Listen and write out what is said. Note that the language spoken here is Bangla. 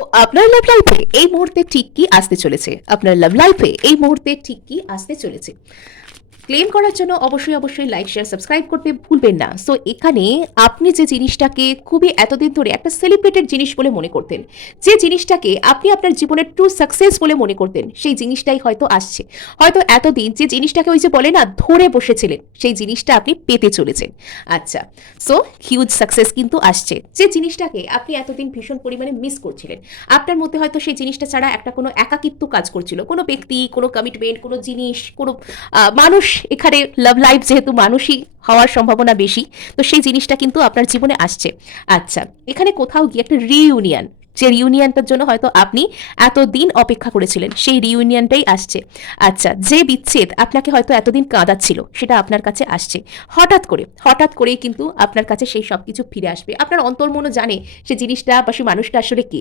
তো আপনার লাভ লাইফে এই মুহূর্তে ঠিক কি আসতে চলেছে? আপনার লাভ লাইফে এই মুহূর্তে ঠিক কি আসতে চলেছে? ক্লেম করার জন্য অবশ্যই লাইক শেয়ার সাবস্ক্রাইব করতে ভুলবেন না। সো এখানে আপনি যে জিনিসটাকে খুবই এতদিন ধরে একটা সেলিব্রেটেড জিনিস বলে মনে করতেন, যে জিনিসটাকে আপনি আপনার জীবনের ট্রু সাকসেস বলে মনে করতেন, সেই জিনিসটাই হয়তো আসছে। হয়তো এতদিন যে জিনিসটাকে ওই যে বলে না ধরে বসেছিলেন, সেই জিনিসটা আপনি পেতে চলেছেন। আচ্ছা, সো হিউজ সাকসেস কিন্তু আসছে। যে জিনিসটাকে আপনি এতদিন ভীষণ পরিমাণে মিস করছিলেন, আপনার মধ্যে হয়তো সেই জিনিসটা ছাড়া একটা কোনো একাকিত্ব কাজ করছিল, কোনো ব্যক্তি, কোনো কমিটমেন্ট, কোনো জিনিস, কোনো মানুষ, এখানে লাভ লাইফ যেহেতু মানুষই হওয়ার সম্ভাবনা বেশি, তো সেই জিনিসটা কিন্তু আপনার জীবনে আসছে। আচ্ছা, এখানে কোথাও গিয়ে একটা রিইউনিয়ন, যে রিউনিয়নটার জন্য হয়তো আপনি এতদিন অপেক্ষা করেছিলেন, সেই রিউনিয়নটাই আসছে। আচ্ছা, যে বিচ্ছেদ আপনাকে হয়তো এতদিন কাঁদাচ্ছিল, সেটা আপনার কাছে আসছে। হঠাৎ করেই কিন্তু আপনার কাছে সেই সব কিছু ফিরে আসবে। আপনার অন্তর্মনও জানে সে জিনিসটা বা সেই মানুষটা আসলে কে।